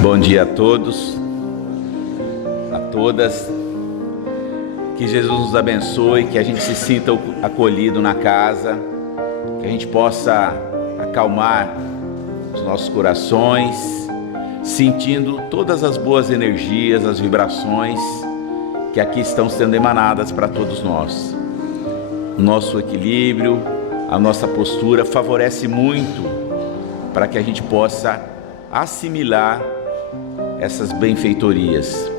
Bom dia a todos, a todas. Que Jesus nos abençoe, que a gente se sinta acolhido na casa, que a gente possa acalmar os nossos corações, sentindo todas as boas energias, as vibrações que aqui estão sendo emanadas para todos nós. O nosso equilíbrio, a nossa postura favorece muito para que a gente possa assimilar essas benfeitorias,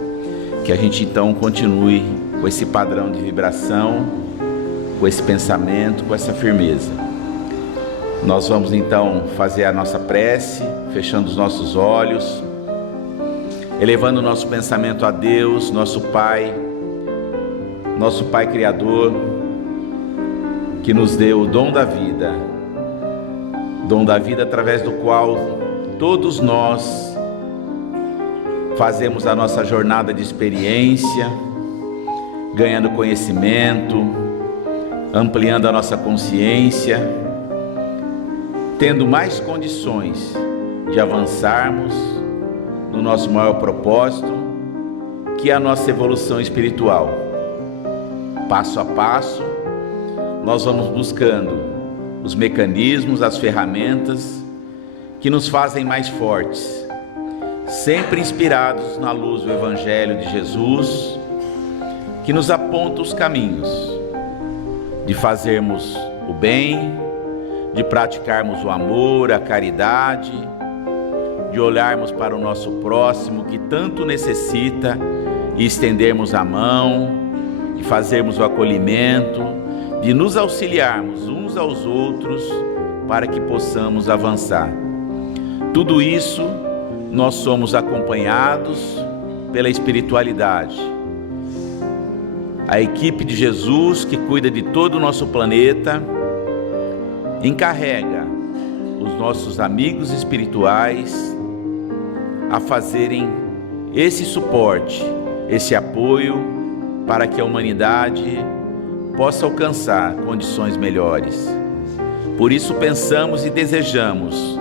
que a gente então continue com esse padrão de vibração, com esse pensamento, com essa firmeza. Nós vamos então fazer a nossa prece, fechando os nossos olhos, elevando o nosso pensamento a Deus, nosso Pai Criador, que nos deu o dom da vida através do qual todos nós fazemos a nossa jornada de experiência, ganhando conhecimento, ampliando a nossa consciência, tendo mais condições de avançarmos no nosso maior propósito, que é a nossa evolução espiritual. Passo a passo, nós vamos buscando os mecanismos, as ferramentas que nos fazem mais fortes, sempre inspirados na luz do Evangelho de Jesus, que nos aponta os caminhos de fazermos o bem, de praticarmos o amor, a caridade, de olharmos para o nosso próximo que tanto necessita e estendermos a mão, de fazermos o acolhimento, de nos auxiliarmos uns aos outros para que possamos avançar. Tudo isso nós somos acompanhados pela espiritualidade. A equipe de Jesus, que cuida de todo o nosso planeta, encarrega os nossos amigos espirituais a fazerem esse suporte, esse apoio para que a humanidade possa alcançar condições melhores. Por isso pensamos e desejamos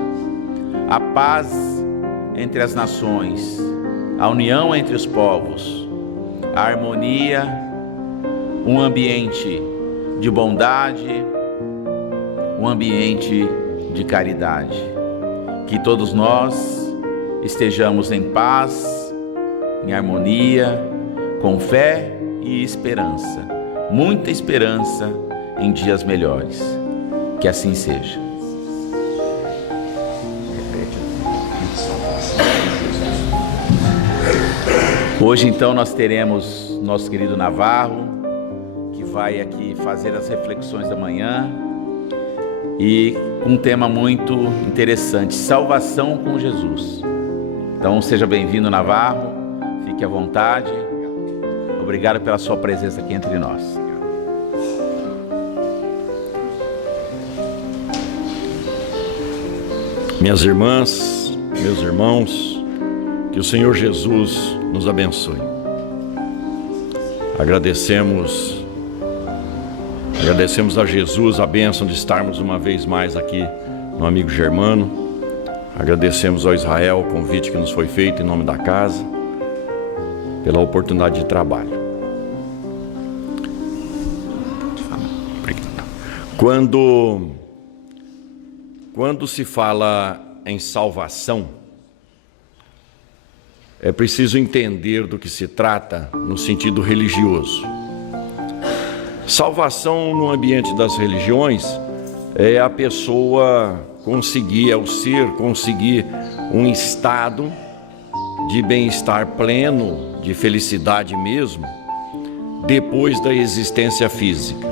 a paz entre as nações, a união entre os povos, a harmonia, um ambiente de bondade, um ambiente de caridade. Que todos nós estejamos em paz, em harmonia, com fé e esperança, muita esperança em dias melhores. Que assim seja. Hoje então nós teremos nosso querido Navarro, que vai aqui fazer as reflexões da manhã, e com um tema muito interessante: salvação com Jesus. Então seja bem-vindo, Navarro, fique à vontade. Obrigado pela sua presença aqui entre nós. Minhas irmãs, meus irmãos, que o Senhor Jesus nos abençoe. Agradecemos a Jesus a bênção de estarmos uma vez mais aqui no Amigo Germano. Agradecemos ao Israel o convite que nos foi feito em nome da casa, pela oportunidade de trabalho. Quando se fala em salvação, é preciso entender do que se trata no sentido religioso. Salvação no ambiente das religiões é a pessoa conseguir, é o ser conseguir um estado de bem-estar pleno, de felicidade mesmo, depois da existência física.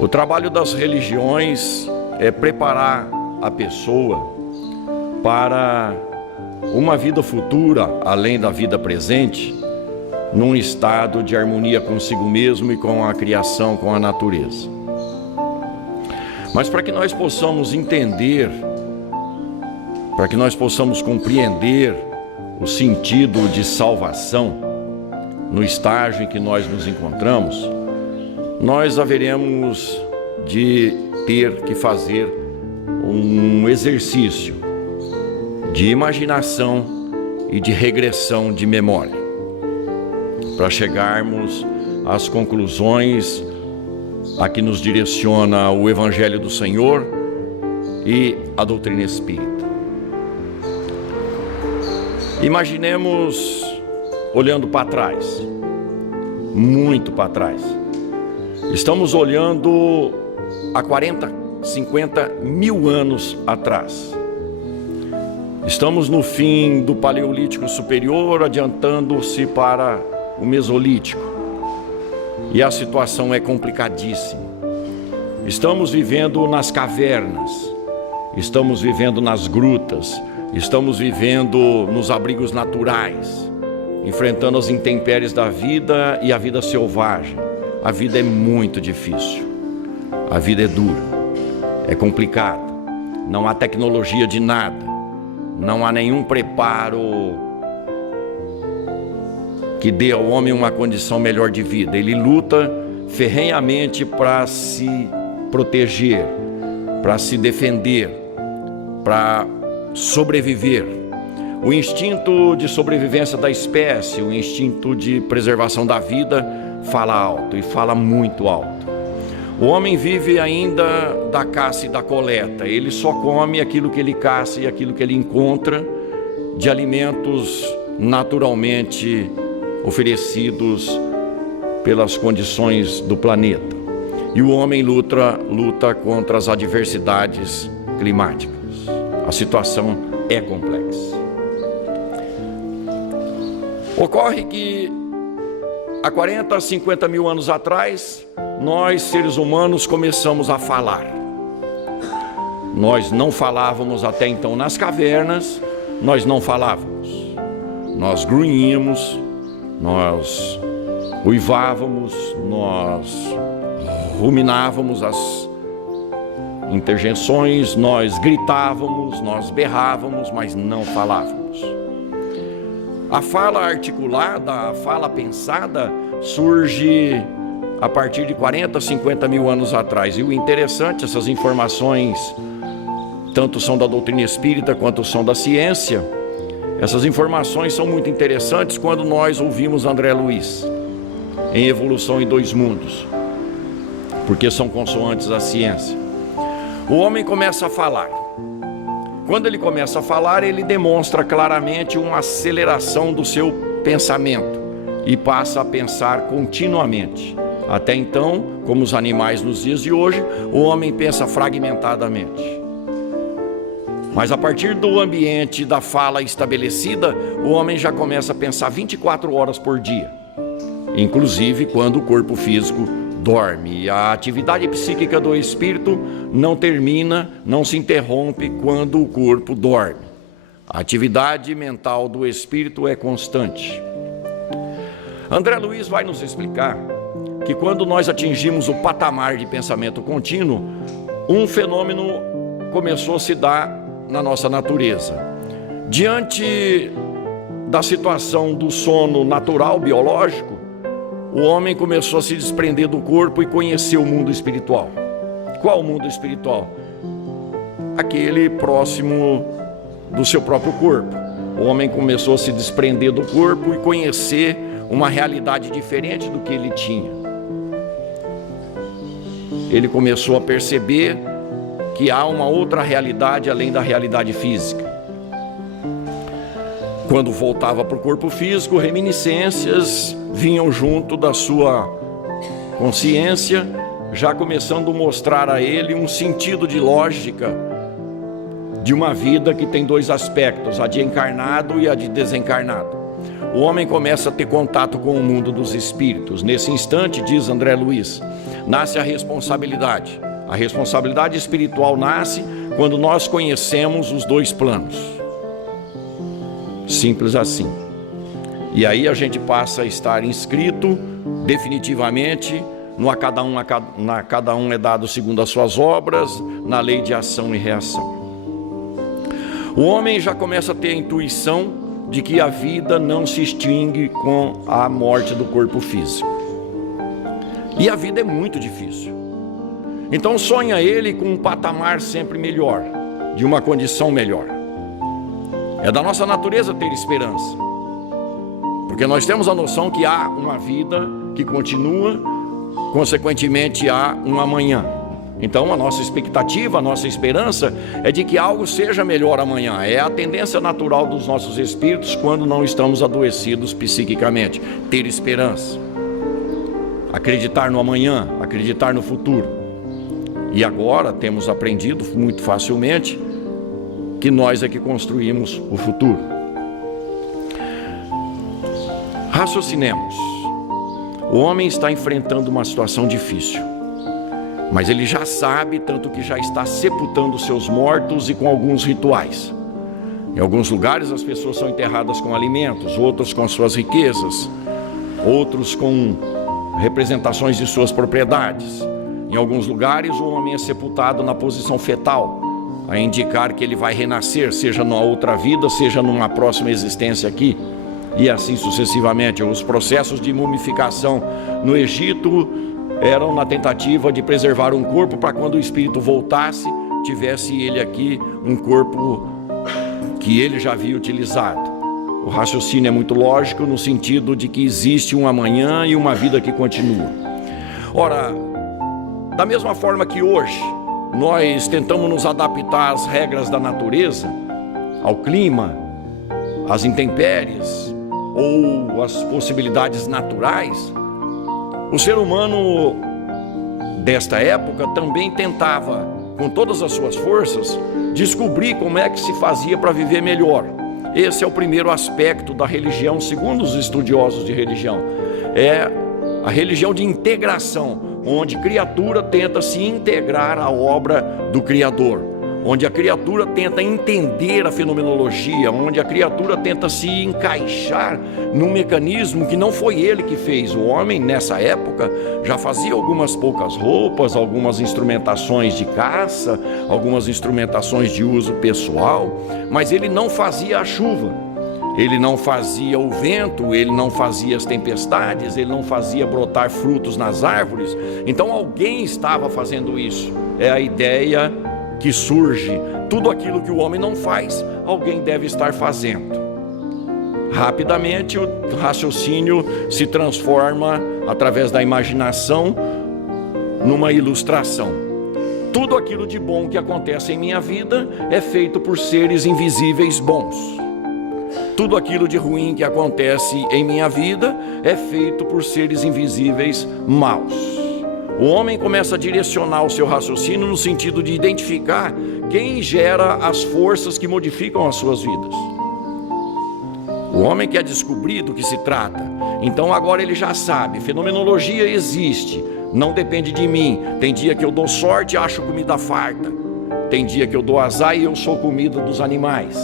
O trabalho das religiões é preparar a pessoa para uma vida futura, além da vida presente, num estado de harmonia consigo mesmo e com a criação, com a natureza. Mas para que nós possamos entender, para que nós possamos compreender o sentido de salvação no estágio em que nós nos encontramos, nós haveremos de ter que fazer um exercício de imaginação e de regressão de memória, para chegarmos às conclusões a que nos direciona o Evangelho do Senhor e a doutrina espírita. Imaginemos olhando para trás, muito para trás. Estamos olhando há 40, 50 mil anos atrás. Estamos no fim do Paleolítico Superior, adiantando-se para o Mesolítico. E a situação é complicadíssima. Estamos vivendo nas cavernas, estamos vivendo nas grutas, estamos vivendo nos abrigos naturais, enfrentando as intempéries da vida e a vida selvagem. A vida é muito difícil, a vida é dura, é complicada, não há tecnologia de nada, não há nenhum preparo que dê ao homem uma condição melhor de vida. Ele luta ferrenhamente para se proteger, para se defender, para sobreviver. O instinto de sobrevivência da espécie, o instinto de preservação da vida fala alto, e fala muito alto. O homem vive ainda da caça e da coleta. Ele só come aquilo que ele caça e aquilo que ele encontra de alimentos naturalmente oferecidos pelas condições do planeta. E o homem luta contra as adversidades climáticas. A situação é complexa. Ocorre que há 40, 50 mil anos atrás, nós, seres humanos, começamos a falar. Nós não falávamos até então nas cavernas, nós não falávamos. Nós grunhíamos, nós uivávamos, nós ruminávamos as interjeições, nós gritávamos, nós berrávamos, mas não falávamos. A fala articulada, a fala pensada surge a partir de 40, 50 mil anos atrás. E o interessante, essas informações tanto são da doutrina espírita quanto são da ciência. Essas informações são muito interessantes quando nós ouvimos André Luiz em Evolução em Dois Mundos, porque são consoantes à ciência. O homem começa a falar. Quando ele começa a falar, ele demonstra claramente uma aceleração do seu pensamento e passa a pensar continuamente. Até então, como os animais nos dias de hoje, o homem pensa fragmentadamente. Mas a partir do ambiente da fala estabelecida, o homem já começa a pensar 24 horas por dia, inclusive quando o corpo físico dorme. A atividade psíquica do espírito não termina, não se interrompe quando o corpo dorme. A atividade mental do espírito é constante. André Luiz vai nos explicar que quando nós atingimos o patamar de pensamento contínuo, um fenômeno começou a se dar na nossa natureza. Diante da situação do sono natural, biológico, o homem começou a se desprender do corpo e conhecer o mundo espiritual. Qual o mundo espiritual? Aquele próximo do seu próprio corpo. O homem começou a se desprender do corpo e conhecer uma realidade diferente do que ele tinha. Ele começou a perceber que há uma outra realidade além da realidade física. Quando voltava para o corpo físico, reminiscências vinham junto da sua consciência, já começando a mostrar a ele um sentido de lógica de uma vida que tem dois aspectos, a de encarnado e a de desencarnado. O homem começa a ter contato com o mundo dos espíritos. Nesse instante, diz André Luiz, nasce a responsabilidade. A responsabilidade espiritual nasce quando nós conhecemos os dois planos. Simples assim. E aí a gente passa a estar inscrito definitivamente no a cada um é dado segundo as suas obras, na lei de ação e reação. O homem já começa a ter a intuição de que a vida não se extingue com a morte do corpo físico. E a vida é muito difícil. Então sonha ele com um patamar sempre melhor, de uma condição melhor. É da nossa natureza ter esperança, porque nós temos a noção que há uma vida que continua, consequentemente há um amanhã. Então a nossa expectativa, a nossa esperança é de que algo seja melhor amanhã. É a tendência natural dos nossos espíritos quando não estamos adoecidos psiquicamente. Ter esperança, acreditar no amanhã, acreditar no futuro. E agora temos aprendido muito facilmente que nós é que construímos o futuro. Raciocinemos. O homem está enfrentando uma situação difícil, mas ele já sabe, tanto que já está sepultando seus mortos e com alguns rituais. Em alguns lugares as pessoas são enterradas com alimentos, outros com suas riquezas, outros com representações de suas propriedades. Em alguns lugares o homem é sepultado na posição fetal, a indicar que ele vai renascer, seja numa outra vida, seja numa próxima existência aqui, e assim sucessivamente. Os processos de mumificação no Egito eram na tentativa de preservar um corpo para quando o espírito voltasse, tivesse ele aqui um corpo que ele já havia utilizado. O raciocínio é muito lógico no sentido de que existe um amanhã e uma vida que continua. Ora, da mesma forma que hoje nós tentamos nos adaptar às regras da natureza, ao clima, às intempéries ou às possibilidades naturais, o ser humano desta época também tentava, com todas as suas forças, descobrir como é que se fazia para viver melhor. Esse é o primeiro aspecto da religião, segundo os estudiosos de religião. É a religião de integração, onde a criatura tenta se integrar à obra do Criador, onde a criatura tenta entender a fenomenologia, onde a criatura tenta se encaixar num mecanismo que não foi ele que fez. O homem, nessa época, já fazia algumas poucas roupas, algumas instrumentações de caça, algumas instrumentações de uso pessoal, mas ele não fazia a chuva, ele não fazia o vento, ele não fazia as tempestades, ele não fazia brotar frutos nas árvores. Então alguém estava fazendo isso. É a ideia que surge: tudo aquilo que o homem não faz, alguém deve estar fazendo. Rapidamente o raciocínio se transforma, através da imaginação, numa ilustração. Tudo aquilo de bom que acontece em minha vida é feito por seres invisíveis bons. Tudo aquilo de ruim que acontece em minha vida é feito por seres invisíveis maus. O homem começa a direcionar o seu raciocínio no sentido de identificar quem gera as forças que modificam as suas vidas. O homem quer descobrir do que se trata. Então agora ele já sabe, fenomenologia existe, não depende de mim. Tem dia que eu dou sorte e acho comida farta. Tem dia que eu dou azar e eu sou comida dos animais.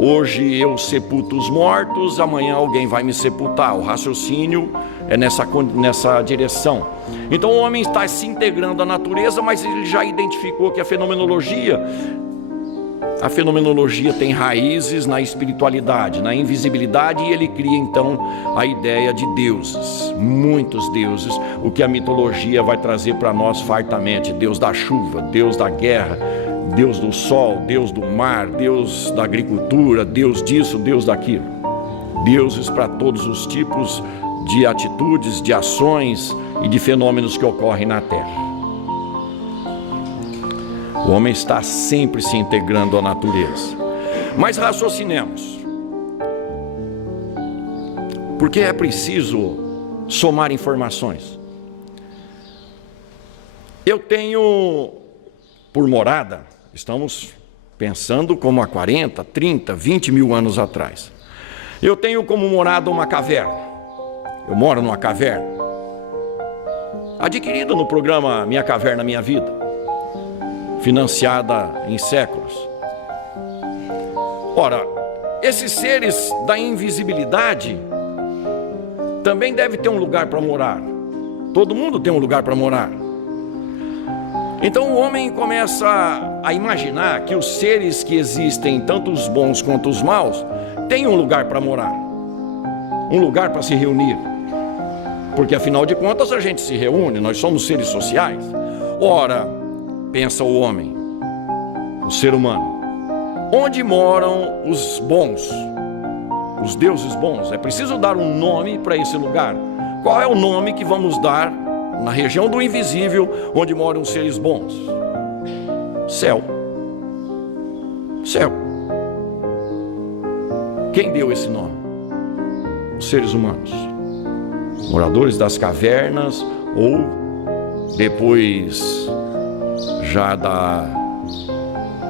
Hoje eu sepulto os mortos, amanhã alguém vai me sepultar. O raciocínio é nessa direção. Então o homem está se integrando à natureza, mas ele já identificou que a fenomenologia tem raízes na espiritualidade, na invisibilidade, e ele cria então a ideia de deuses, muitos deuses, o que a mitologia vai trazer para nós fartamente: Deus da chuva, Deus da guerra, Deus do sol, Deus do mar, Deus da agricultura, Deus disso, Deus daquilo. Deuses para todos os tipos de atitudes, de ações e de fenômenos que ocorrem na Terra. O homem está sempre se integrando à natureza. Mas raciocinemos. Porque é preciso somar informações. Eu tenho por morada, estamos pensando como há 40, 30, 20 mil anos atrás. Eu tenho como morada uma caverna. Eu moro numa caverna, adquirida no programa Minha Caverna Minha Vida, financiada em séculos. Ora, esses seres da invisibilidade também devem ter um lugar para morar. Todo mundo tem um lugar para morar. Então o homem começa a imaginar que os seres que existem, tanto os bons quanto os maus, têm um lugar para morar, um lugar para se reunir. Porque afinal de contas a gente se reúne, nós somos seres sociais. Ora, pensa o homem, o ser humano, onde moram os bons, os deuses bons. É preciso dar um nome para esse lugar. Qual é o nome que vamos dar na região do invisível, onde moram os seres bons? Céu. Céu. Quem deu esse nome? Os seres humanos, moradores das cavernas, ou depois já da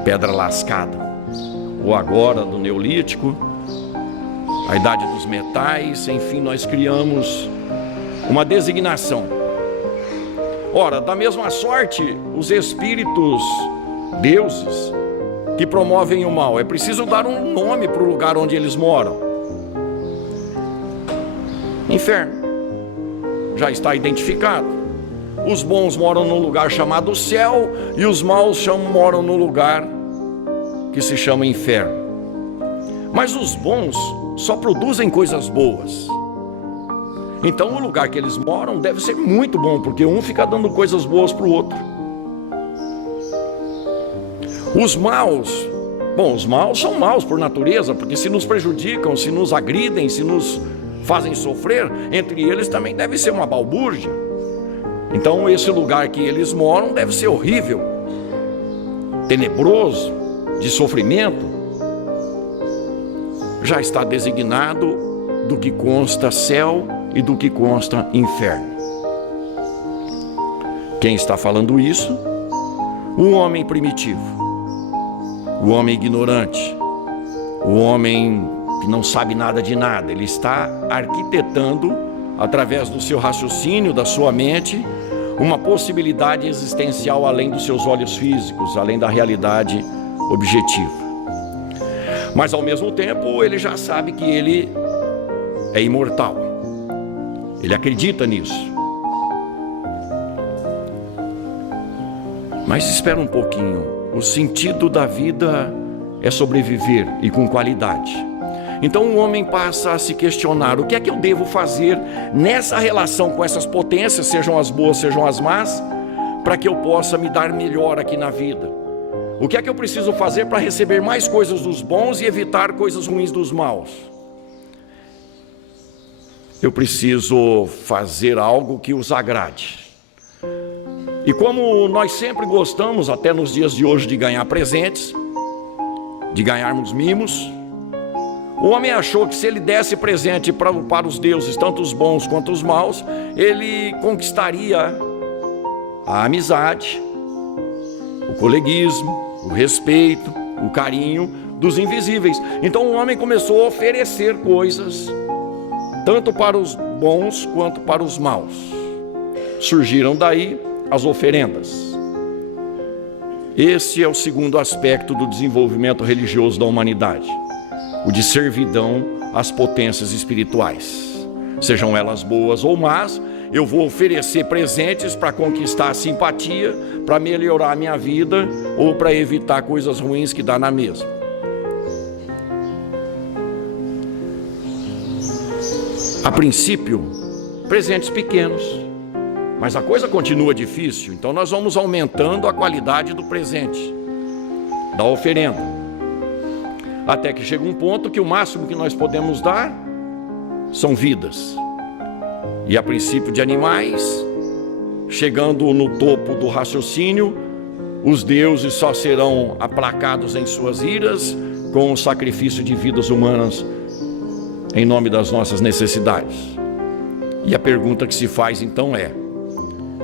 pedra lascada, ou agora do Neolítico, a idade dos metais. Enfim, nós criamos uma designação. Ora, da mesma sorte, os espíritos, deuses, que promovem o mal, é preciso dar um nome para o lugar onde eles moram. Inferno. Já está identificado. Os bons moram num lugar chamado céu, e os maus moram no lugar que se chama inferno. Mas os bons só produzem coisas boas. Então o lugar que eles moram deve ser muito bom, porque um fica dando coisas boas para o outro. Os maus, os maus são maus por natureza, porque se nos prejudicam, se nos agridem, se nos fazem sofrer, entre eles também deve ser uma balbúrdia. Então esse lugar que eles moram deve ser horrível, tenebroso, de sofrimento. Já está designado do que consta céu e do que consta inferno. Quem está falando isso? O homem primitivo, o homem ignorante, o homem que não sabe nada de nada. Ele está arquitetando, através do seu raciocínio, da sua mente, uma possibilidade existencial além dos seus olhos físicos, além da realidade objetiva. Mas ao mesmo tempo ele já sabe que ele é imortal. Ele acredita nisso. Mas espera um pouquinho. O sentido da vida é sobreviver, e com qualidade. Então o homem passa a se questionar: o que é que eu devo fazer nessa relação com essas potências, sejam as boas, sejam as más, para que eu possa me dar melhor aqui na vida? O que é que eu preciso fazer para receber mais coisas dos bons e evitar coisas ruins dos maus? Eu preciso fazer algo que os agrade. E como nós sempre gostamos, até nos dias de hoje, de ganhar presentes, de ganharmos mimos, o homem achou que se ele desse presente para os deuses, tanto os bons quanto os maus, ele conquistaria a amizade, o coleguismo, o respeito, o carinho dos invisíveis. Então o homem começou a oferecer coisas, tanto para os bons quanto para os maus. Surgiram daí as oferendas. Esse é o segundo aspecto do desenvolvimento religioso da humanidade, o de servidão às potências espirituais. Sejam elas boas ou más, eu vou oferecer presentes para conquistar a simpatia, para melhorar a minha vida ou para evitar coisas ruins que dá na mesma. A princípio, presentes pequenos, mas a coisa continua difícil, então nós vamos aumentando a qualidade do presente, da oferenda, até que chega um ponto que o máximo que nós podemos dar são vidas. E a princípio de animais, chegando no topo do raciocínio, os deuses só serão aplacados em suas iras com o sacrifício de vidas humanas em nome das nossas necessidades. E a pergunta que se faz então é: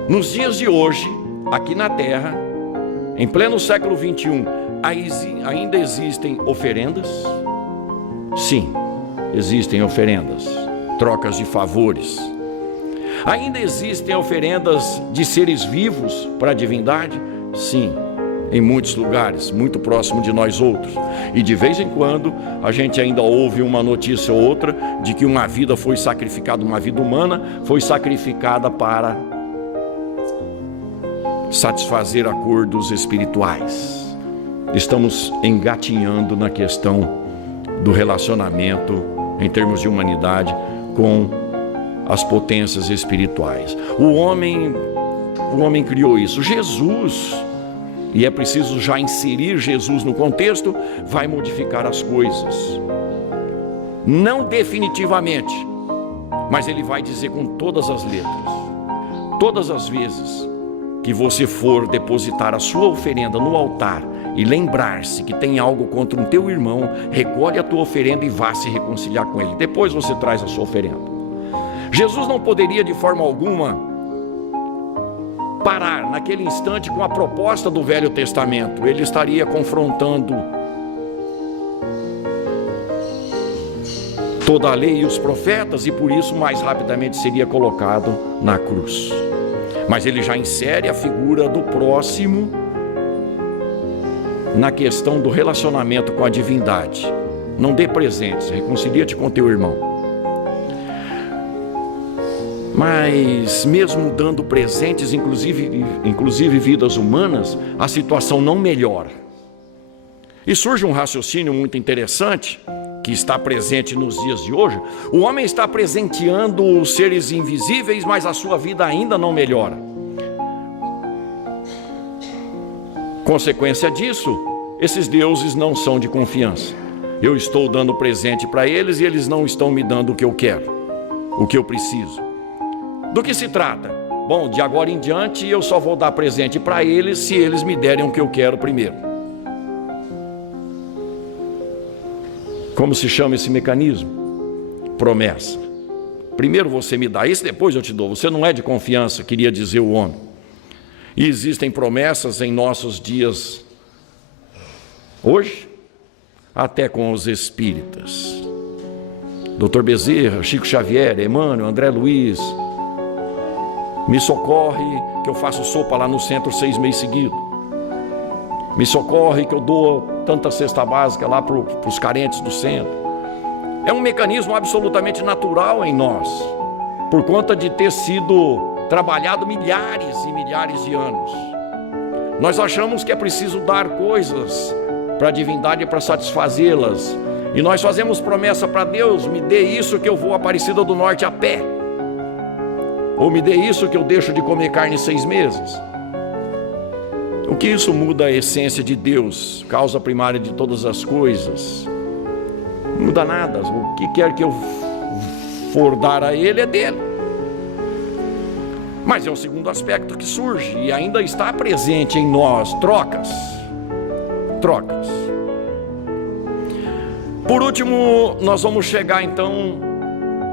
nos dias de hoje, aqui na Terra, em pleno século 21, ainda existem oferendas? Sim, existem oferendas, trocas de favores. Ainda existem oferendas de seres vivos para a divindade? Sim, em muitos lugares, muito próximo de nós outros. E de vez em quando a gente ainda ouve uma notícia ou outra de que uma vida foi sacrificada, uma vida humana foi sacrificada para satisfazer acordos espirituais. Estamos engatinhando na questão do relacionamento em termos de humanidade com as potências espirituais. O homem criou isso. Jesus, e é preciso já inserir Jesus no contexto, vai modificar as coisas. Não definitivamente, mas ele vai dizer com todas as letras: todas as vezes que você for depositar a sua oferenda no altar e lembrar-se que tem algo contra um teu irmão, recolhe a tua oferenda e vá se reconciliar com ele. Depois você traz a sua oferenda. Jesus não poderia de forma alguma parar naquele instante com a proposta do Velho Testamento. Ele estaria confrontando toda a lei e os profetas, e por isso mais rapidamente seria colocado na cruz. Mas ele já insere a figura do próximo na questão do relacionamento com a divindade. Não dê presentes, reconcilia-te com teu irmão. Mas mesmo dando presentes, inclusive vidas humanas, a situação não melhora. E surge um raciocínio muito interessante, que está presente nos dias de hoje. O homem está presenteando os seres invisíveis, mas a sua vida ainda não melhora. Consequência disso, esses deuses não são de confiança. Eu estou dando presente para eles e eles não estão me dando o que eu quero, o que eu preciso. Do que se trata? Bom, de agora em diante eu só vou dar presente para eles se eles me derem o que eu quero primeiro. Como se chama esse mecanismo? Promessa. Primeiro você me dá isso, depois eu te dou. Você não é de confiança, queria dizer o homem. E existem promessas em nossos dias hoje, até com os espíritas. Dr. Bezerra, Chico Xavier, Emmanuel, André Luiz. Me socorre que eu faço sopa lá no centro 6 meses seguidos. Me socorre que eu dou tanta cesta básica lá para os carentes do centro. É um mecanismo absolutamente natural em nós, por conta de ter sido trabalhado milhares e milhares de anos. Nós achamos que é preciso dar coisas para a divindade para satisfazê-las. E nós fazemos promessa para Deus: me dê isso que eu vou a Aparecida do Norte a pé. Ou me dê isso que eu deixo de comer carne 6 meses. O que isso muda a essência de Deus, causa primária de todas as coisas? Não muda nada. O que quer que eu for dar a Ele é dele. Mas é o segundo aspecto que surge e ainda está presente em nós: trocas. Trocas. Por último, nós vamos chegar então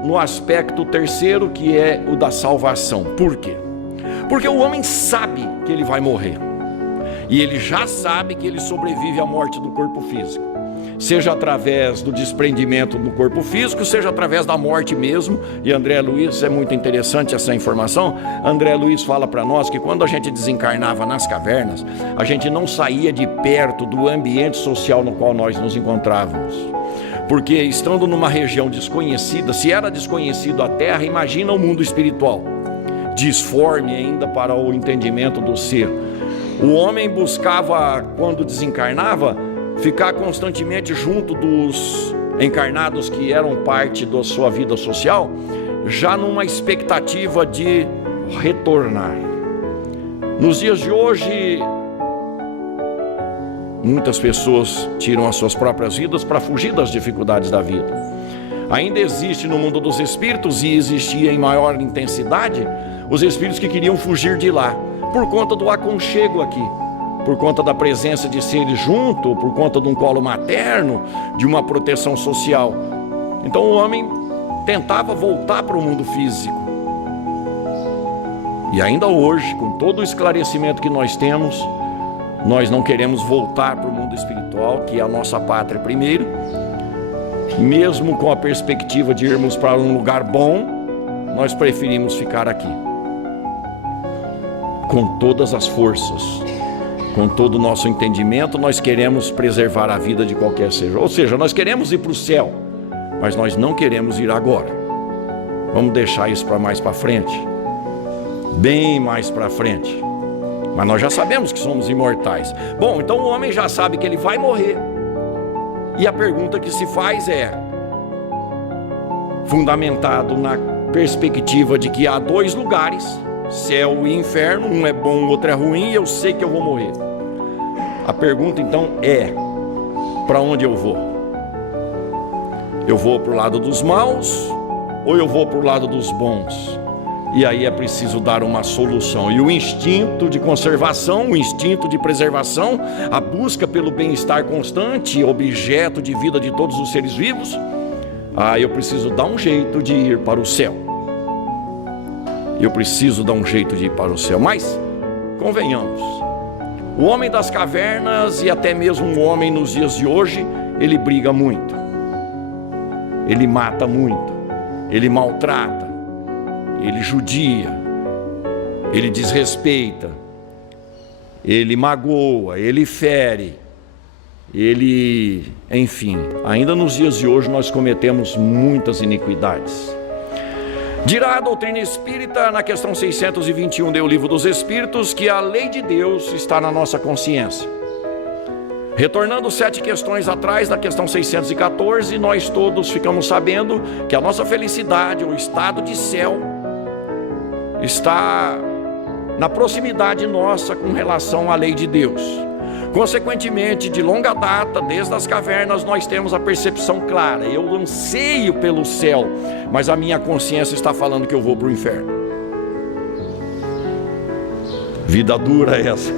no aspecto terceiro, que é o da salvação. Por quê? Porque o homem sabe que ele vai morrer. E ele já sabe que ele sobrevive à morte do corpo físico. Seja através do desprendimento do corpo físico, seja através da morte mesmo. E André Luiz, é muito interessante essa informação. André Luiz fala para nós que quando a gente desencarnava nas cavernas, a gente não saía de perto do ambiente social no qual nós nos encontrávamos. Porque estando numa região desconhecida, se era desconhecido a terra, imagina o mundo espiritual, disforme ainda para o entendimento do ser. O homem buscava, quando desencarnava, ficar constantemente junto dos encarnados que eram parte da sua vida social, já numa expectativa de retornar. Nos dias de hoje, muitas pessoas tiram as suas próprias vidas para fugir das dificuldades da vida. Ainda existe no mundo dos espíritos, e existia em maior intensidade, os espíritos que queriam fugir de lá, por conta do aconchego aqui, por conta da presença de seres junto, por conta de um colo materno, de uma proteção social. Então o homem tentava voltar para o mundo físico. E ainda hoje, com todo o esclarecimento que nós temos, nós não queremos voltar para o mundo espiritual, que é a nossa pátria primeiro, mesmo com a perspectiva de irmos para um lugar bom, nós preferimos ficar aqui. Com todas as forças, com todo o nosso entendimento, nós queremos preservar a vida de qualquer seja. Ou seja, nós queremos ir para o céu, mas nós não queremos ir agora. Vamos deixar isso para mais para frente, bem mais para frente. Mas nós já sabemos que somos imortais. Bom, então o homem já sabe que ele vai morrer. E a pergunta que se faz é, fundamentado na perspectiva de que há 2 lugares, céu e inferno, um é bom, o outro é ruim, e eu sei que eu vou morrer. A pergunta então é: para onde eu vou? Eu vou para o lado dos maus ou eu vou para o lado dos bons? E aí é preciso dar uma solução. E o instinto de conservação, o instinto de preservação, a busca pelo bem-estar constante, objeto de vida de todos os seres vivos, eu preciso dar um jeito de ir para o céu. Eu preciso dar um jeito de ir para o céu. Mas, convenhamos, o homem das cavernas e até mesmo o homem nos dias de hoje, ele briga muito. Ele mata muito. Ele maltrata. Ele judia. Ele desrespeita. Ele magoa. Ele fere. Ele, enfim, ainda nos dias de hoje nós cometemos muitas iniquidades. Dirá a doutrina espírita, na questão 621 do Livro dos Espíritos, que a lei de Deus está na nossa consciência. Retornando 7 questões atrás, na questão 614, nós todos ficamos sabendo que a nossa felicidade, o estado de céu, está na proximidade nossa com relação à lei de Deus. Consequentemente, de longa data, desde as cavernas, nós temos a percepção clara: eu anseio pelo céu, mas a minha consciência está falando que eu vou para o inferno. Vida dura essa.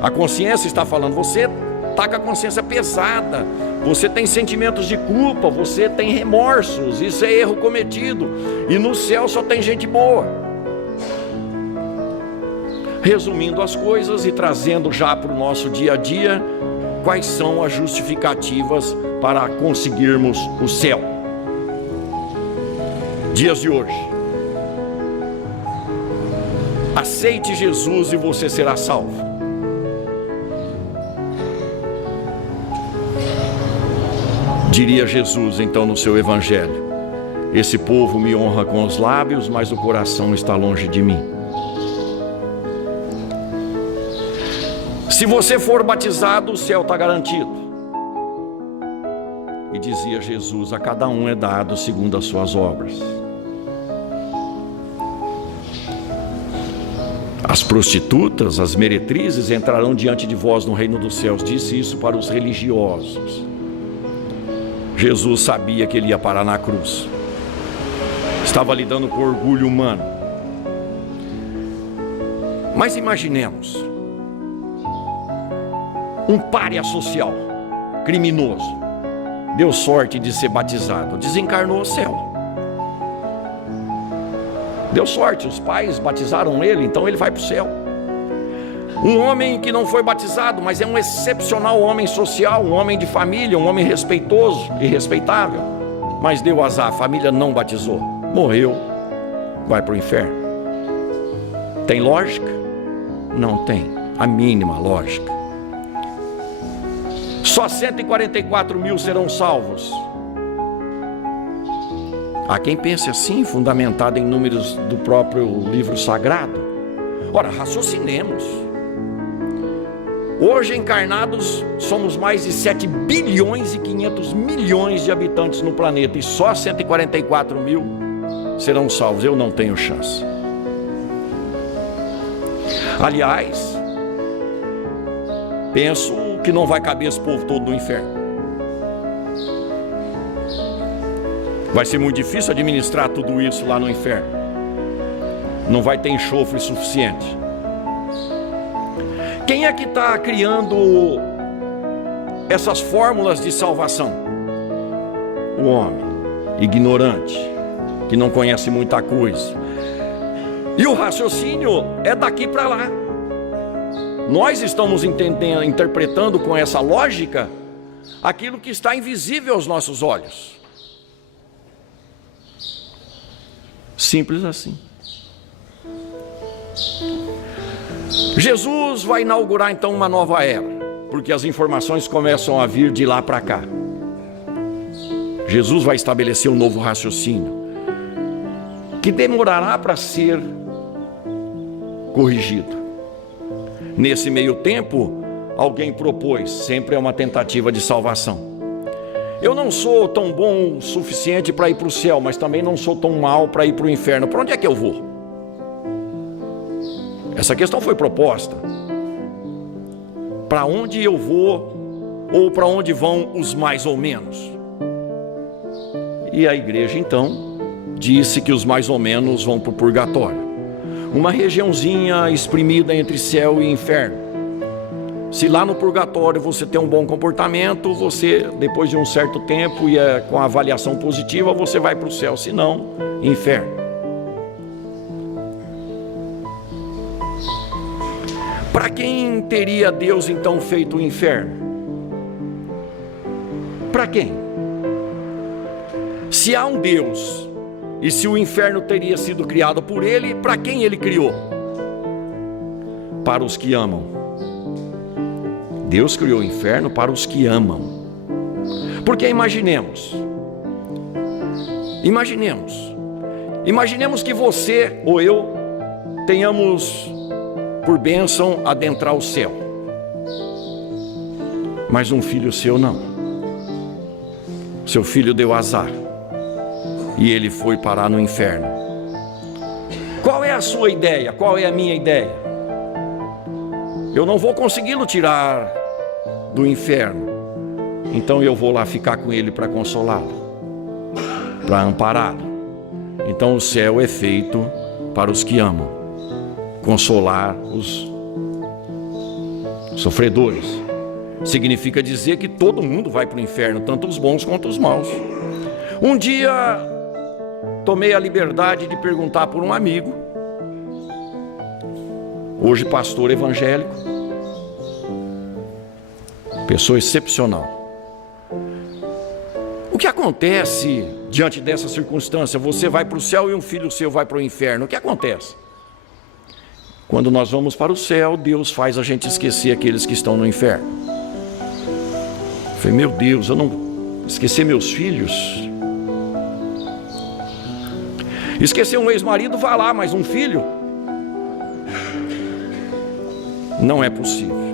A consciência está falando, você está com a consciência pesada, você tem sentimentos de culpa, você tem remorsos, isso é erro cometido, e no céu só tem gente boa. Resumindo as coisas e trazendo já para o nosso dia a dia, quais são as justificativas para conseguirmos o céu? Dias de hoje: aceite Jesus e você será salvo. Diria Jesus então no seu evangelho: esse povo me honra com os lábios, mas o coração está longe de mim. Se você for batizado, o céu está garantido. E dizia Jesus: a cada um é dado segundo as suas obras. As prostitutas, as meretrizes entrarão diante de vós no reino dos céus. Disse isso para os religiosos. Jesus sabia que ele ia parar na cruz. Estava lidando com orgulho humano. Mas imaginemos um pária social, criminoso, deu sorte de ser batizado, desencarnou o céu. Deu sorte, os pais batizaram ele, então ele vai para o céu. Um homem que não foi batizado, mas é um excepcional homem social, um homem de família, um homem respeitoso e respeitável, mas deu azar, a família não batizou, morreu, vai para o inferno. Tem lógica? Não tem, a mínima lógica. Só 144 mil serão salvos. Há quem pense assim, fundamentado em números do próprio livro sagrado. Ora, raciocinemos. Hoje encarnados somos mais de 7 bilhões e 500 milhões de habitantes no planeta, e só 144 mil serão salvos. Eu não tenho chance. Aliás, penso que não vai caber esse povo todo no inferno. Vai ser muito difícil administrar tudo isso lá no inferno. Não vai ter enxofre suficiente. Quem é que está criando essas fórmulas de salvação? O homem ignorante, que não conhece muita coisa. E o raciocínio é daqui para lá. Nós estamos entendendo, interpretando com essa lógica aquilo que está invisível aos nossos olhos. Simples assim. Jesus vai inaugurar então uma nova era, porque as informações começam a vir de lá para cá. Jesus vai estabelecer um novo raciocínio, que demorará para ser corrigido. Nesse meio tempo, alguém propôs, sempre é uma tentativa de salvação. Eu não sou tão bom o suficiente para ir para o céu, mas também não sou tão mal para ir para o inferno. Para onde é que eu vou? Essa questão foi proposta. para onde eu vou ou para onde vão os mais ou menos? E a igreja então disse que os mais ou menos vão para o purgatório, uma regiãozinha espremida entre céu e inferno. Se lá no purgatório você tem um bom comportamento, você, depois de um certo tempo e com a avaliação positiva, você vai para o céu, se não, inferno. Para quem teria Deus então feito o inferno? Para quem? Se há um Deus e se o inferno teria sido criado por Ele, para quem Ele criou? Para os que amam. Deus criou o inferno para os que amam. Porque imaginemos que você ou eu tenhamos por bênção adentrar o céu, mas um filho seu não. Seu filho deu azar e ele foi parar no inferno. Qual é a sua ideia? Qual é a minha ideia? Eu não vou consegui-lo tirar do inferno, então eu vou lá ficar com ele para consolá-lo, para ampará-lo. Então o céu é feito para os que amam, consolar os sofredores. Significa dizer que todo mundo vai para o inferno, tanto os bons quanto os maus. Um dia tomei a liberdade de perguntar por um amigo, hoje pastor evangélico, pessoa excepcional. O que acontece diante dessa circunstância? Você vai para o céu e um filho seu vai para o inferno. O que acontece? Quando nós vamos para o céu, Deus faz a gente esquecer aqueles que estão no inferno. Eu falei, meu Deus, eu não esquecer meus filhos? Esquecer um ex-marido, vá lá, mas um filho? Não é possível.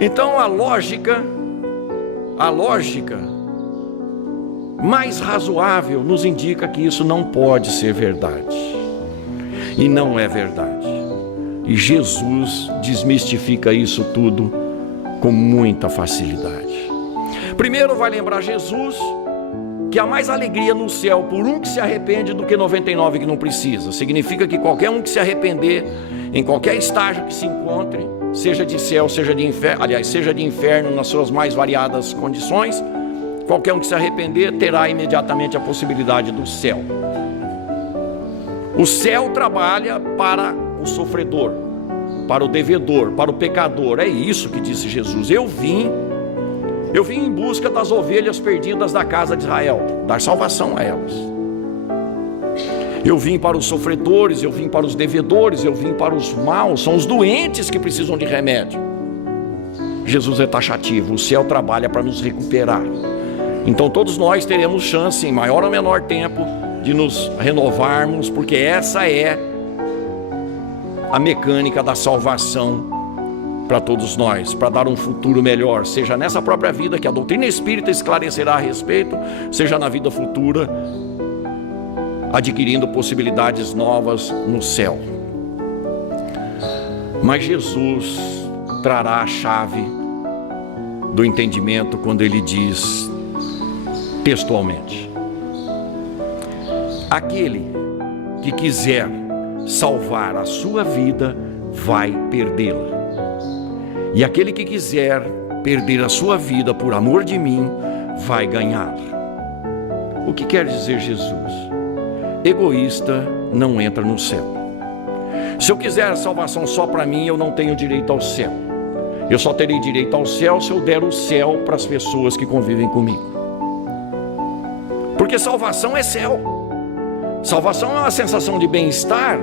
Então a lógica mais razoável nos indica que isso não pode ser verdade. E não é verdade. E Jesus desmistifica isso tudo com muita facilidade. Primeiro vai lembrar Jesus que há mais alegria no céu por um que se arrepende do que 99 que não precisa. Significa que qualquer um que se arrepender, em qualquer estágio que se encontre, seja de céu, seja de inferno, aliás, seja de inferno nas suas mais variadas condições, qualquer um que se arrepender terá imediatamente a possibilidade do céu. O céu trabalha para o sofredor, para o devedor, para o pecador. É isso que disse Jesus. Eu vim em busca das ovelhas perdidas da casa de Israel, dar salvação a elas. Eu vim para os sofredores, eu vim para os devedores, eu vim para os maus, são os doentes que precisam de remédio. Jesus é taxativo, o céu trabalha para nos recuperar. Então todos nós teremos chance, em maior ou menor tempo, de nos renovarmos, porque essa é a mecânica da salvação para todos nós, para dar um futuro melhor, seja nessa própria vida que a doutrina espírita esclarecerá a respeito, seja na vida futura, adquirindo possibilidades novas no céu. Mas Jesus trará a chave do entendimento quando ele diz textualmente: aquele que quiser salvar a sua vida vai perdê-la, e aquele que quiser perder a sua vida por amor de mim vai ganhá-la. O que quer dizer Jesus? Egoísta não entra no céu. Se eu quiser salvação só para mim, eu não tenho direito ao céu. Eu só terei direito ao céu se eu der o céu para as pessoas que convivem comigo. Porque salvação é céu. Salvação é uma sensação de bem-estar,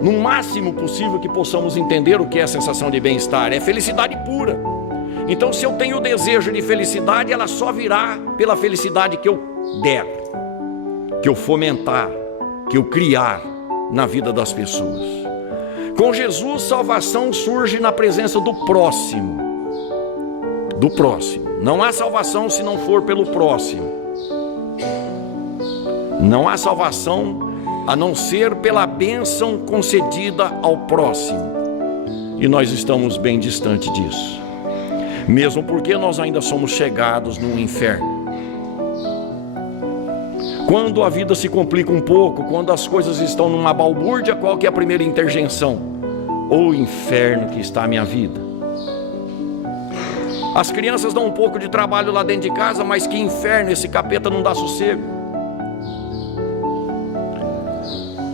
no máximo possível que possamos entender o que é a sensação de bem-estar. É felicidade pura. Então, se eu tenho o desejo de felicidade, ela só virá pela felicidade que eu der, que eu fomentar, que eu criar na vida das pessoas. Com Jesus, salvação surge na presença do próximo. Do próximo. Não há salvação se não for pelo próximo. Não há salvação a não ser pela bênção concedida ao próximo. E nós estamos bem distante disso. mesmo porque nós ainda somos chegados no inferno. Quando a vida se complica um pouco, quando as coisas estão numa balbúrdia, qual que é a primeira interjeição? O inferno que está a minha vida. As crianças dão um pouco de trabalho lá dentro de casa, mas que inferno, esse capeta não dá sossego.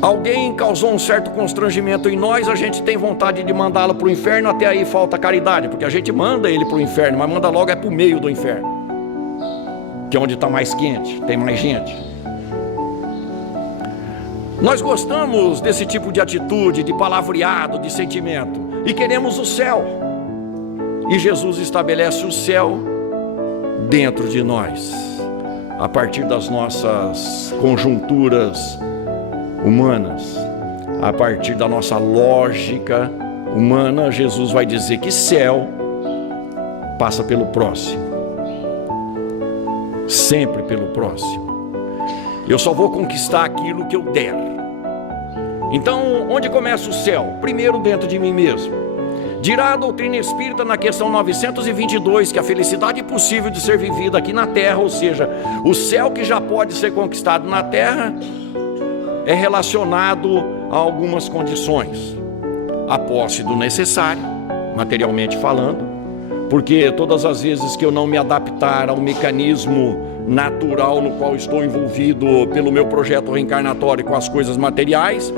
Alguém causou um certo constrangimento em nós, a gente tem vontade de mandá-lo para o inferno, até aí falta caridade, porque a gente manda ele para o inferno, mas manda logo para o meio do inferno, que é onde está mais quente, tem mais gente. Nós gostamos desse tipo de atitude, de palavreado, de sentimento, e queremos o céu. E Jesus estabelece o céu dentro de nós, a partir das nossas conjunturas humanas, a partir da nossa lógica humana. Jesus vai dizer que céu passa pelo próximo, sempre pelo próximo. Eu só vou conquistar aquilo que eu der. Então, onde começa o céu? Primeiro dentro de mim mesmo. Dirá a doutrina espírita na questão 922 que a felicidade possível de ser vivida aqui na terra, ou seja, o céu que já pode ser conquistado na terra, é relacionado a algumas condições. A posse do necessário, materialmente falando, porque todas as vezes que eu não me adaptar ao mecanismo natural no qual estou envolvido pelo meu projeto reencarnatório com as coisas materiais,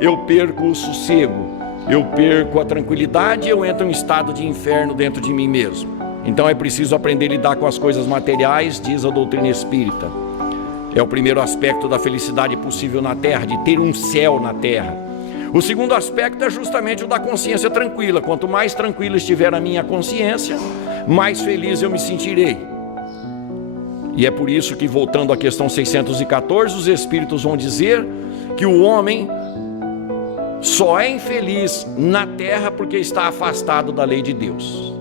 eu perco o sossego, eu perco a tranquilidade, eu entro em um estado de inferno dentro de mim mesmo. Então é preciso aprender a lidar com as coisas materiais, diz a doutrina espírita. É o primeiro aspecto da felicidade possível na terra, de ter um céu na terra. O segundo aspecto é justamente o da consciência tranquila. Quanto mais tranquila estiver a minha consciência, mais feliz eu me sentirei. E é por isso que, voltando à questão 614, os espíritos vão dizer que o homem só é infeliz na terra porque está afastado da lei de Deus.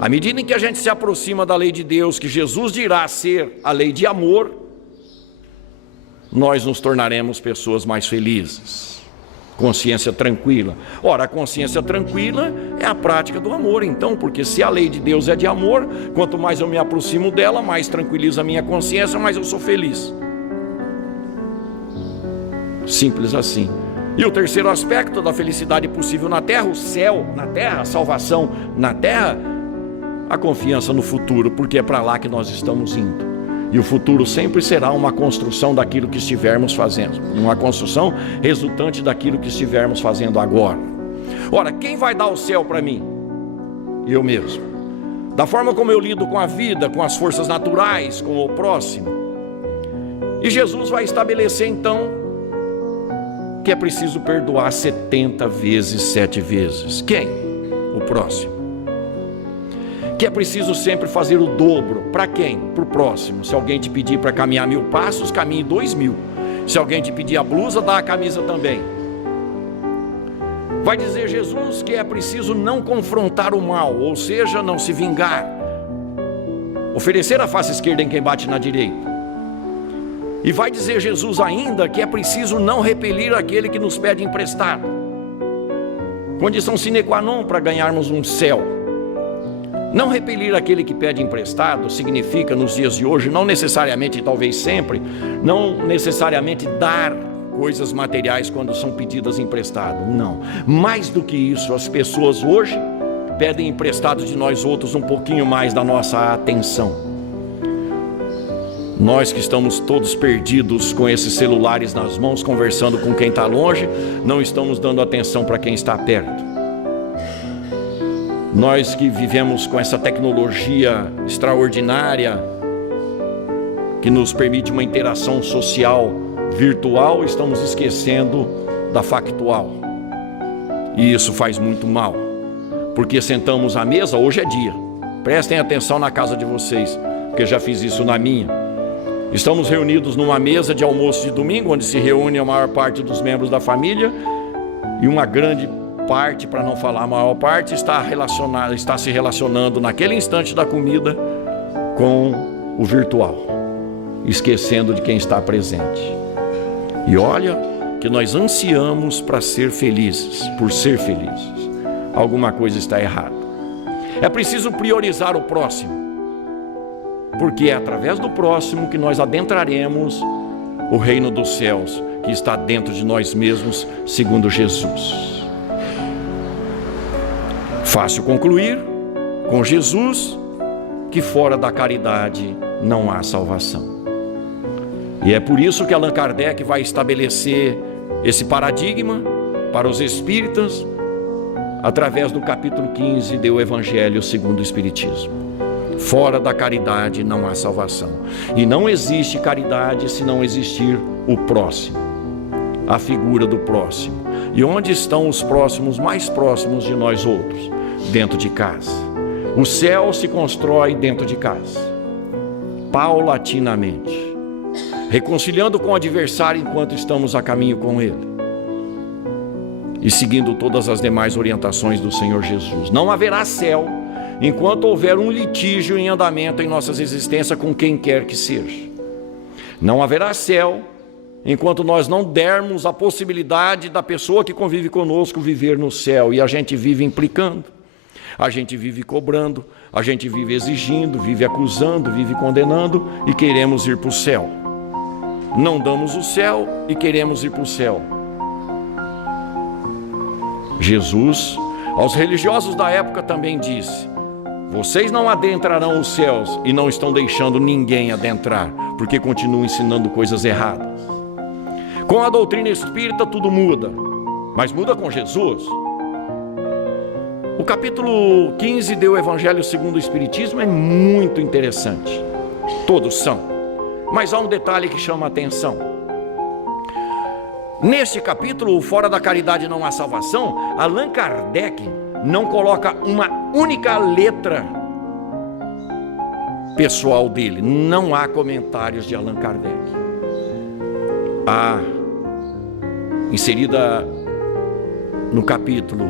À medida em que a gente se aproxima da lei de Deus, que Jesus dirá ser a lei de amor, nós nos tornaremos pessoas mais felizes. Consciência tranquila. Ora, a consciência tranquila é a prática do amor, então, porque se a lei de Deus é de amor, quanto mais eu me aproximo dela, mais tranquiliza a minha consciência, mais eu sou feliz. Simples assim. E o terceiro aspecto da felicidade possível na terra, o céu na terra, a salvação na terra, a confiança no futuro, porque é para lá que nós estamos indo. E o futuro sempre será uma construção daquilo que estivermos fazendo, uma construção resultante daquilo que estivermos fazendo agora. Ora, quem vai dar o céu para mim? Eu mesmo. Da forma como eu lido com a vida, com as forças naturais, com o próximo. E Jesus vai estabelecer então que é preciso perdoar 70 vezes 7 vezes. Quem? O próximo. Que é preciso sempre fazer o dobro. Para quem? Para o próximo. Se alguém te pedir para caminhar 1000 passos, caminhe 2000. Se alguém te pedir a blusa, dá a camisa também. Vai dizer Jesus que é preciso não confrontar o mal, ou seja, não se vingar. Oferecer a face esquerda em quem bate na direita. E vai dizer Jesus ainda que é preciso não repelir aquele que nos pede emprestado. Condição sine qua non para ganharmos um céu. Não repelir aquele que pede emprestado significa, nos dias de hoje, não necessariamente, talvez sempre, não necessariamente dar coisas materiais quando são pedidas emprestado, não. Mais do que isso, as pessoas hoje pedem emprestado de nós outros um pouquinho mais da nossa atenção. Nós que estamos todos perdidos com esses celulares nas mãos, conversando com quem está longe, não estamos dando atenção para quem está perto. Nós que vivemos com essa tecnologia extraordinária, que nos permite uma interação social virtual, estamos esquecendo da factual. E isso faz muito mal, porque sentamos à mesa, hoje é dia. Prestem atenção na casa de vocês, porque já fiz isso na minha. Estamos reunidos numa mesa de almoço de domingo, onde se reúne a maior parte dos membros da família, e uma grande parte, para não falar a maior parte, está se relacionando naquele instante da comida com o virtual, esquecendo de quem está presente. E olha que nós ansiamos para ser felizes, por ser felizes. Alguma coisa está errada. É preciso priorizar o próximo, porque é através do próximo que nós adentraremos o reino dos céus, que está dentro de nós mesmos, segundo Jesus. Fácil concluir com Jesus que fora da caridade não há salvação. E é por isso que Allan Kardec vai estabelecer esse paradigma para os espíritas através do capítulo 15 do Evangelho segundo o Espiritismo. Fora da caridade não há salvação. E não existe caridade se não existir o próximo, a figura do próximo. E onde estão os próximos mais próximos de nós outros? Dentro de casa. O céu se constrói dentro de casa, paulatinamente, reconciliando com o adversário enquanto estamos a caminho com ele, e seguindo todas as demais orientações do Senhor Jesus. Não haverá céu enquanto houver um litígio em andamento em nossas existências com quem quer que seja. Não haverá céu enquanto nós não dermos a possibilidade da pessoa que convive conosco viver no céu. E a gente vive implicando, a gente vive cobrando, a gente vive exigindo, vive acusando, vive condenando e queremos ir para o céu. Não damos o céu e queremos ir para o céu. Jesus, aos religiosos da época, também disse: vocês não adentrarão os céus, e não estão deixando ninguém adentrar, porque continuam ensinando coisas erradas. Com a doutrina espírita tudo muda, mas muda com Jesus. O capítulo 15 do Evangelho segundo o Espiritismo é muito interessante. Todos são, mas há um detalhe que chama a atenção. Neste capítulo, fora da caridade não há salvação, Allan Kardec não coloca uma única letra pessoal dele. Não há comentários de Allan Kardec. Há inserida no capítulo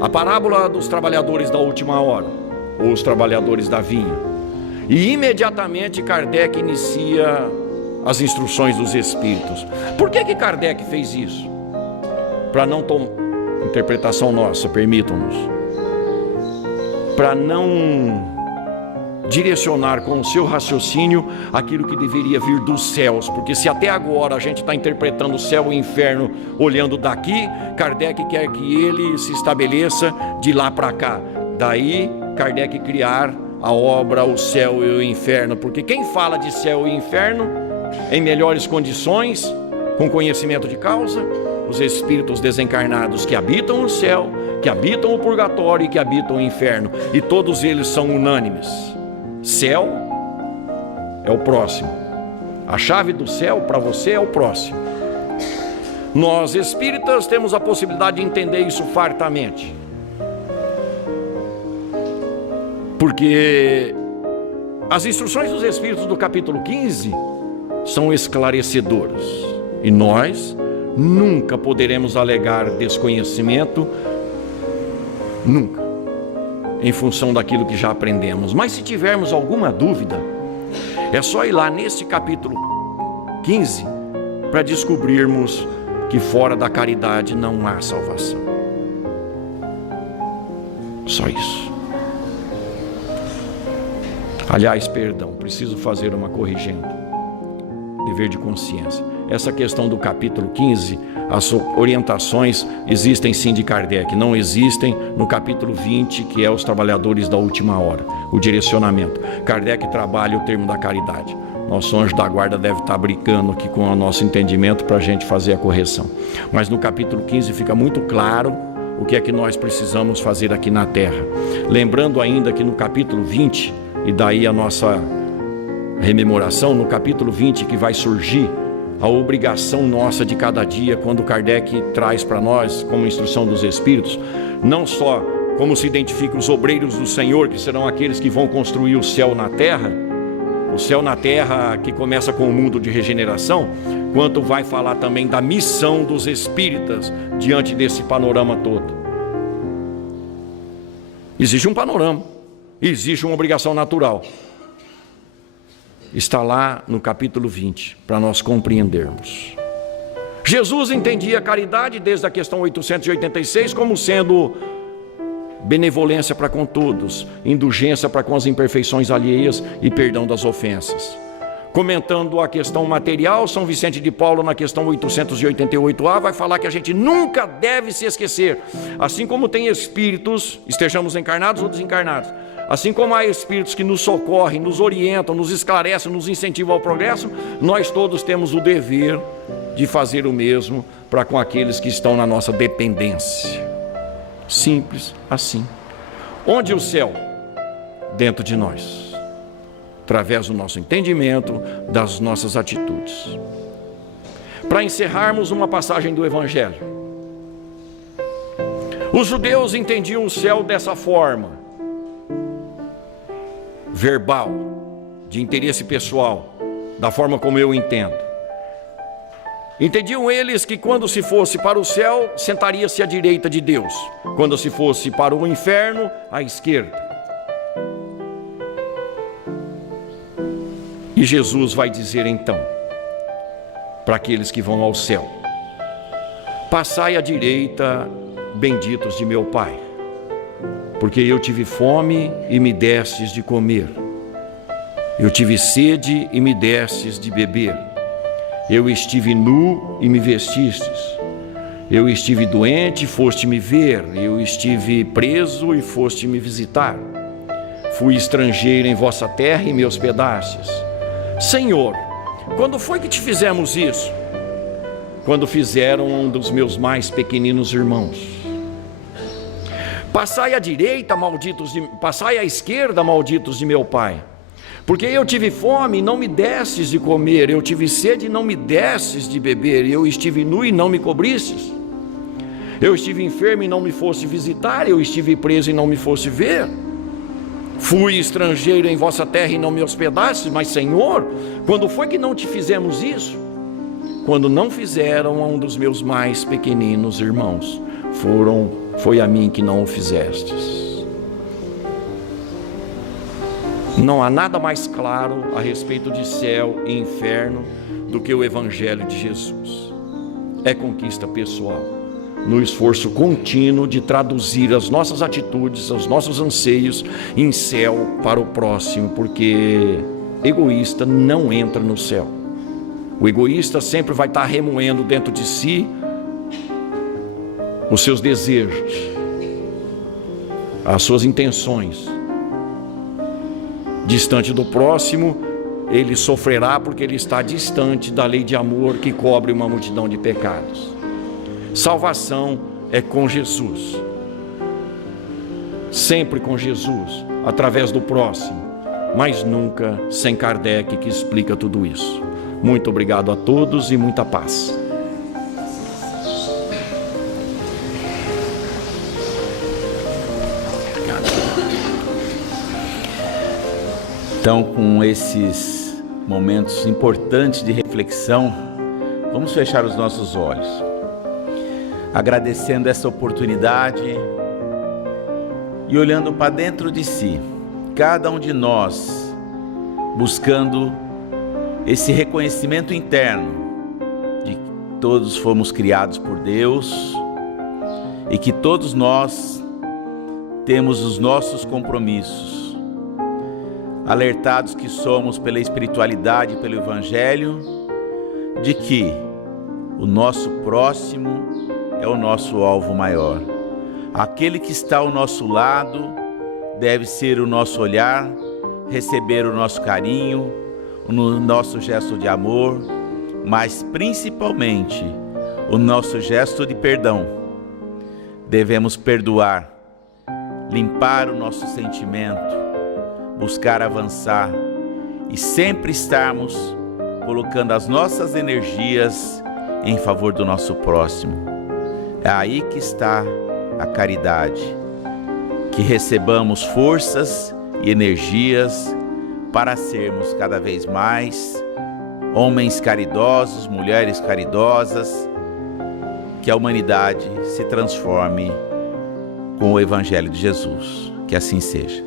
a parábola dos trabalhadores da última hora, ou os trabalhadores da vinha. E imediatamente Kardec inicia as instruções dos espíritos. Por que Kardec fez isso? Para não tomar interpretação nossa, permitam-nos, para não direcionar com o seu raciocínio aquilo que deveria vir dos céus, porque se até agora a gente está interpretando o céu e o inferno olhando daqui, Kardec quer que ele se estabeleça de lá para cá. Daí Kardec criar a obra O Céu e o Inferno, porque quem fala de céu e inferno em melhores condições, com conhecimento de causa, os espíritos desencarnados que habitam o céu, que habitam o purgatório e que habitam o inferno, e todos eles são unânimes. Céu é o próximo. A chave do céu para você é o próximo. Nós espíritas temos a possibilidade de entender isso fartamente, porque as instruções dos espíritos do capítulo 15 são esclarecedoras, e nós nunca poderemos alegar desconhecimento, nunca, em função daquilo que já aprendemos. Mas se tivermos alguma dúvida, é só ir lá neste capítulo 15 para descobrirmos que fora da caridade não há salvação. Só isso. Aliás, perdão, preciso fazer uma corrigenda. Dever de consciência. Essa questão do capítulo 15, as orientações existem sim de Kardec, não existem no capítulo 20, que é os trabalhadores da última hora, o direcionamento. Kardec trabalha o termo da caridade. Nosso anjo da guarda deve estar brincando aqui com o nosso entendimento para a gente fazer a correção. Mas no capítulo 15 fica muito claro o que é que nós precisamos fazer aqui na Terra. Lembrando ainda que no capítulo 20, e daí a nossa rememoração, no capítulo 20 que vai surgir a obrigação nossa de cada dia, quando Kardec traz para nós como instrução dos espíritos, não só como se identifica os obreiros do Senhor, que serão aqueles que vão construir o céu na terra, o céu na terra que começa com o mundo de regeneração, quanto vai falar também da missão dos espíritas diante desse panorama todo. Existe um panorama, existe uma obrigação natural. Está lá no capítulo 20, para nós compreendermos. Jesus entendia a caridade desde a questão 886 como sendo benevolência para com todos, indulgência para com as imperfeições alheias e perdão das ofensas. Comentando a questão material, São Vicente de Paulo, na questão 888A, vai falar que a gente nunca deve se esquecer, assim como tem espíritos, estejamos encarnados ou desencarnados, assim como há espíritos que nos socorrem, nos orientam, nos esclarecem, nos incentivam ao progresso, nós todos temos o dever de fazer o mesmo para com aqueles que estão na nossa dependência. Simples assim. Onde o céu? Dentro de nós, através do nosso entendimento, das nossas atitudes. Para encerrarmos, uma passagem do Evangelho. Os judeus entendiam o céu dessa forma, verbal, de interesse pessoal, da forma como eu entendo. Entendiam eles que quando se fosse para o céu, sentaria-se à direita de Deus, quando se fosse para o inferno, à esquerda. E Jesus vai dizer então, para aqueles que vão ao céu: passai à direita, benditos de meu Pai, porque eu tive fome e me destes de comer, eu tive sede e me destes de beber, eu estive nu e me vestistes, eu estive doente e foste me ver, eu estive preso e foste me visitar, fui estrangeiro em vossa terra e me hospedastes. Senhor, quando foi que te fizemos isso? Quando fizeram um dos meus mais pequeninos irmãos. Passai à direita, passai à esquerda, malditos de meu Pai, porque eu tive fome e não me destes de comer, eu tive sede e não me destes de beber, eu estive nu e não me cobristes, eu estive enfermo e não me foste visitar, eu estive preso e não me foste ver, fui estrangeiro em vossa terra e não me hospedastes. Mas Senhor, quando foi que não te fizemos isso? Quando não fizeram a um dos meus mais pequeninos irmãos, foi a mim que não o fizestes. Não há nada mais claro a respeito de céu e inferno do que o Evangelho de Jesus. É conquista pessoal, no esforço contínuo de traduzir as nossas atitudes, os nossos anseios em céu para o próximo, porque egoísta não entra no céu. O egoísta sempre vai estar remoendo dentro de si os seus desejos, as suas intenções. Distante do próximo, ele sofrerá porque ele está distante da lei de amor que cobre uma multidão de pecados. Salvação é com Jesus, sempre com Jesus, através do próximo, mas nunca sem Kardec, que explica tudo isso. Muito obrigado a todos e muita paz. Então, com esses momentos importantes de reflexão, vamos fechar os nossos olhos, agradecendo essa oportunidade e olhando para dentro de si, cada um de nós buscando esse reconhecimento interno de que todos fomos criados por Deus e que todos nós temos os nossos compromissos, alertados que somos pela espiritualidade e pelo Evangelho, de que o nosso próximo é o nosso alvo maior. Aquele que está ao nosso lado deve ser o nosso olhar, receber o nosso carinho, o nosso gesto de amor, mas principalmente o nosso gesto de perdão. Devemos perdoar, limpar o nosso sentimento, buscar avançar e sempre estarmos colocando as nossas energias em favor do nosso próximo. É aí que está a caridade, que recebamos forças e energias para sermos cada vez mais homens caridosos, mulheres caridosas, que a humanidade se transforme com o Evangelho de Jesus. Que assim seja.